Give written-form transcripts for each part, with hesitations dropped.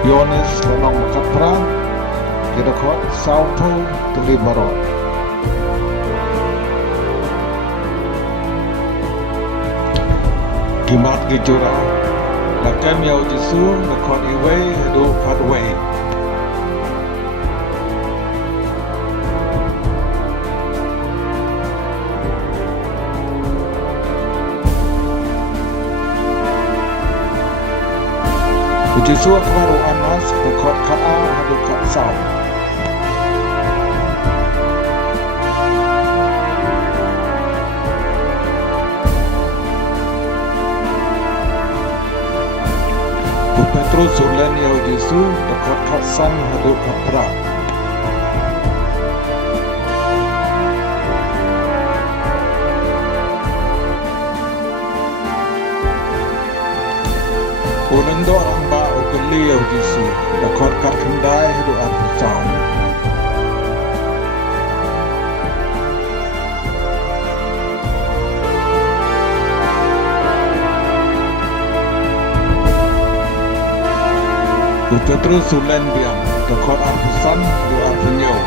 Ioannis lenong makatra kita kot sauto terlibarat khmat di jura lakan UJisu lekot kawei do kawei UJisu akbar Ioannis lekot Khana do Khasi Petrus ulan UJisu lekot Khasi do Petrus Lyngdoh rangbah kylli UJisu lekot kandai do arjau Petrus ulan biang lekot arpusan do arpunyau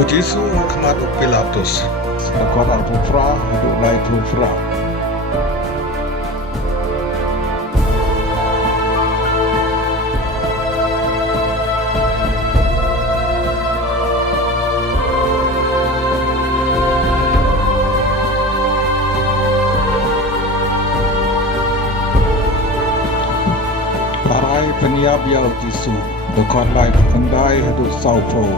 UJisu khmat Pilatus lekot arpufra do lai pufra pyniap UJisu lekot lai kandai do saupo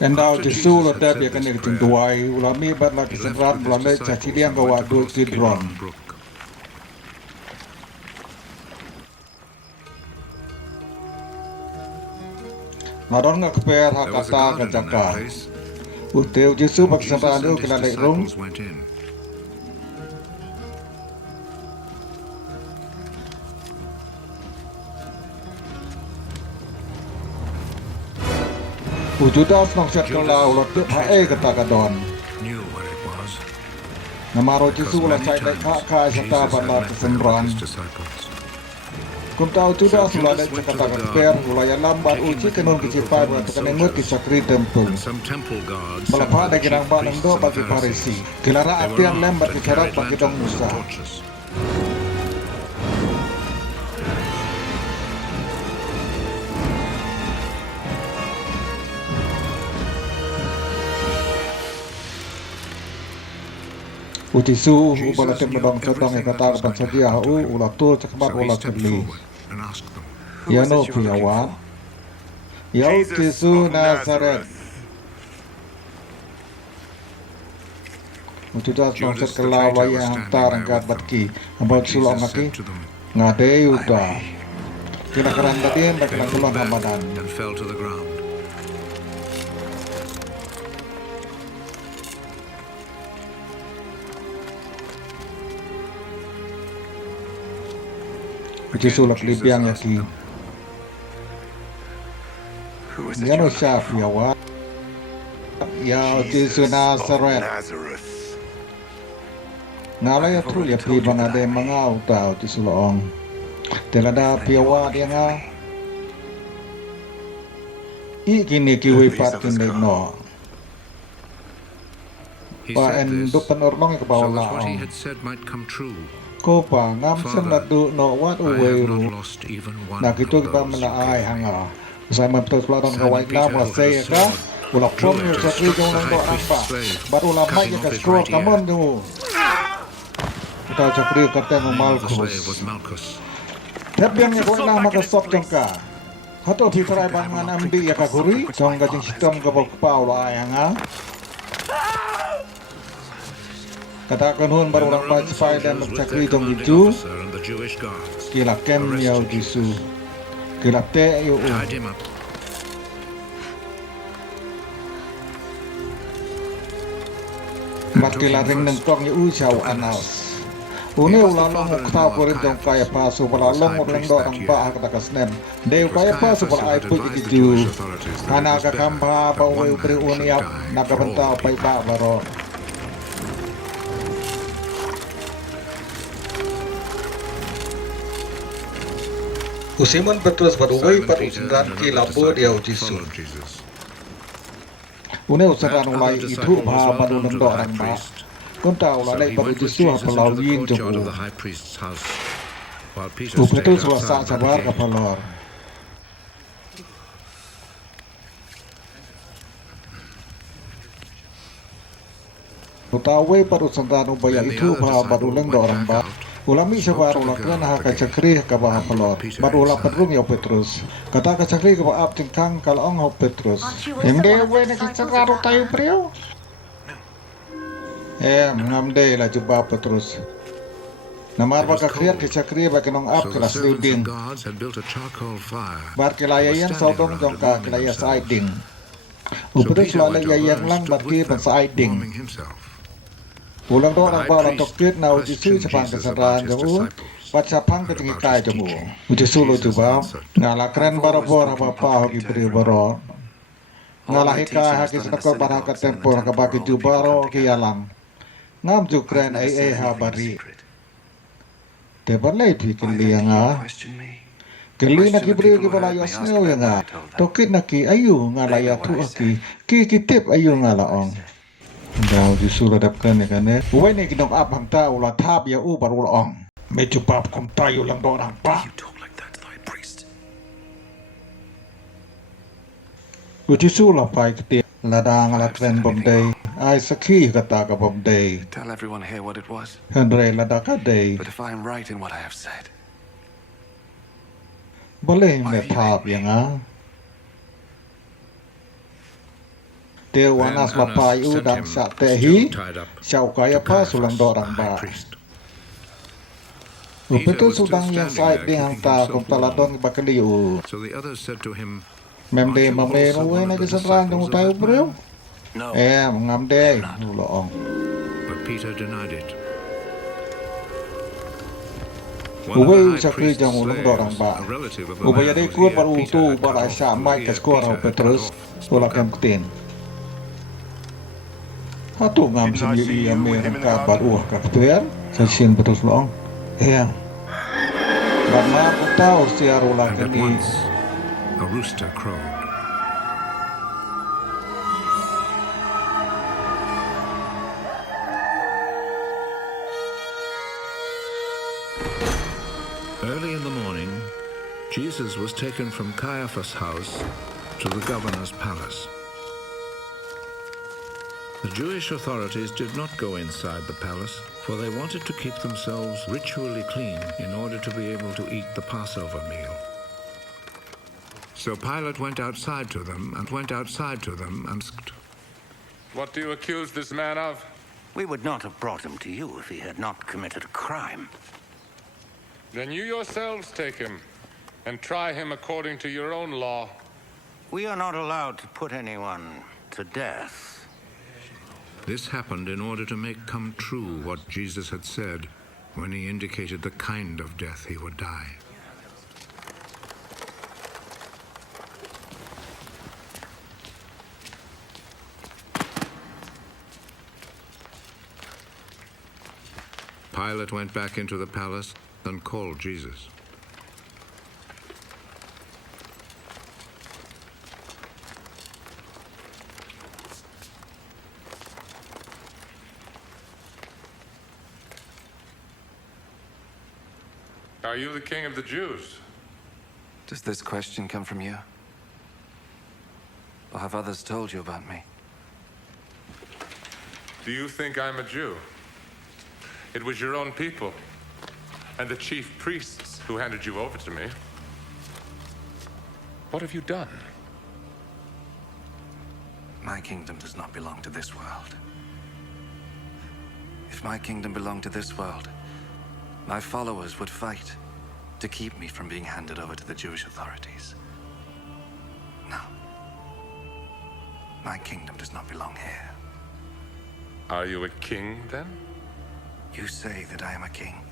Endau Jisu lo thep ya kene kiting duwai ulami bat la kisenrat ulame caciliang kawa do kidron Madon nga keper hakata kajaka Uteu Jisu bak kisenrat do kena lekrung Judas nong set kalau lot hae kata kadon. Namaro Jisu la sai dai ka serta bala kesenran. Kum tau Judas la dai kata per ulaya lambat uji kenon kicipai buat kene mut kisakri tempung. Bala pa dai kirang ba Lyngdoh bagi Farisi. Kilara atian lembat kicarat bagi dong Musa. UJisu ubala tem dong sedang kata bangsa dia ulatur cakmat ulah kylli ya no piawa ya UJisu Nazaret Ujudas bangsa kelau yang hantar angkat batki ambal sulam lagi ngade uta kira keran tadi dan kena keluar Ramadan Jisu lak biang yaki ya no syaf ya wa ya Jisu Nazaret ngala ya tru ya pi bangade mangau tau Jisu loong telada piawa dia nga I kini kiwi pat kini no pa en do penormong ke bawah laong ko pa ngam sem na du no wat uweru na kito kita melaai hanga saya mempertus pelatang kawai nama saya ka ulap pom yu sakri jong nang do apa baru ulama ya ka scroll kamon tu kita sakri kata Malkus thep yang ko na maka sop jongka hato thi sarai bangan ambi ya ka guri jong ga jing sistem ka bok pau la hanga katakan hun baru orang baca file dan mencakri dong itu kila kem UJisu Kilate yu. tied him up. Mat kilaring ng tong yu Ioannis. Une ulalong ukta purin dong kaya pasu balalong Lyngdoh rangbah katakasnem. Deu kaya pasu bal ai puji kiju. Khana ka kamba bawe ubri uniap nakabenta pai ba baro. Usiman Petrus baruway parusundan kilabo dia UJisu. Une usaran ulai itu bah baru Lyngdoh rangbah. Kunta ulai baru UJisu hapalau yin jomu. Petrus wasa sabar kapalor. Utawai parusundan ubaya itu bah baru Lyngdoh rangbah. Ulami sabar ulakran haka cakri ka bah pelor. Baru ula pedrung ya Petrus. Kata ka cakri ka bah tingkang kalau ong Petrus. Yang dia we nak cakra tayu priu. Ngamde la jubah Petrus. Namar baka kriat ka cakri ba kinong ap kelas ding. Bar kilayan sodong jongka kilaya siding. Petrus la yang lang barki ban siding. Ulang doa orang bawa tokit na UJisu sepang kesedaran jemu, baca pang ketinggi kai jemu. UJisu lo coba ngalah keren barabor apa hoki beri baro. Ngalah hika haki senakor baraka tempur haka bagi jubaro kialang. Ngam ju keren habari. Tebar lepi kylli yang kylli nak beri kibala yosneo yang tokit naki ayu ngalah ya tu aki ki kitip ayu ngalah ong. Dah UJisu radapkan ya kan ya. Uwe ni kinong ap hangta ula tab ya baru ong. Meju pap kom tayo Lyngdoh rangbah. UJisu la pai kete ladang la tren bomday. Ai sakhi kata ka bomday. Tell everyone here what it was. Hendrai ladaka day. But if I am right in what I have said, boleh me tab yang Ioannis mapayu dan satehi siau kaya pa sulang dorang ba. Petrus sudang yang sait di hangta kum taladong bakaliu. Memde mame mawe na kesetrang dong tayo bro. Ngamde uloong. But Peter denied it. Uwe sakri jang ulang dorang ba. Ubaya de kuat baru tu bara sa mai kaskor Petrus ulakan kutin. Atu ngam sendiri yang mereka baru kapten sasin betul loong. Karena aku tahu siar ulang ini. A rooster crowed. Early in the morning, Jesus was taken from Caiaphas' house to the governor's palace. The Jewish authorities did not go inside the palace, for they wanted to keep themselves ritually clean in order to be able to eat the Passover meal. So Pilate went outside to them and asked, "What do you accuse this man of?" We would not have brought him to you if he had not committed a crime. Then you yourselves take him and try him according to your own law. We are not allowed to put anyone to death. This happened in order to make come true what Jesus had said when he indicated the kind of death he would die. Pilate went back into the palace and called Jesus. Are you the king of the Jews? does this question come from you? Or have others told you about me? Do you think I'm a Jew? It was your own people and the chief priests who handed you over to me. What have you done? My kingdom does not belong to this world. If my kingdom belonged to this world, my followers would fight to keep me from being handed over to the Jewish authorities. No. My kingdom does not belong here. Are you a king, then? You say that I am a king.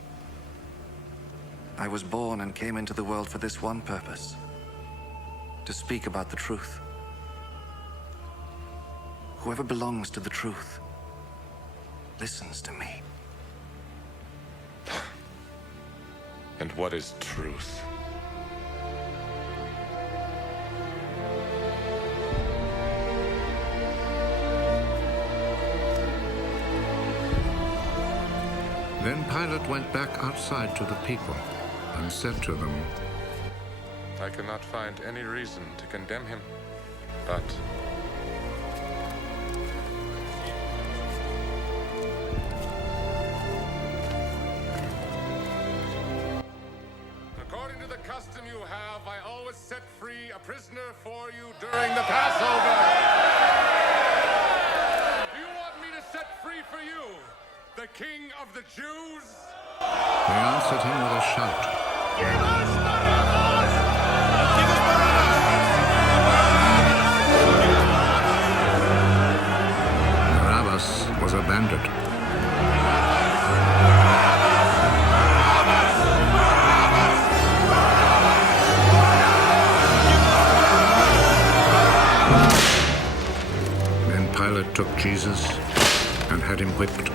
I was born and came into the world for this one purpose: to speak about the truth. Whoever belongs to the truth listens to me. And what is truth? Then Pilate went back outside to the people and said to them, I cannot find any reason to condemn him, but according to the custom you have, I always set free a prisoner for you during the Passover. Do you want me to set free for you the King of the Jews? They answered him with a shout. Barabbas was a bandit. Then Pilate took Jesus and had him whipped.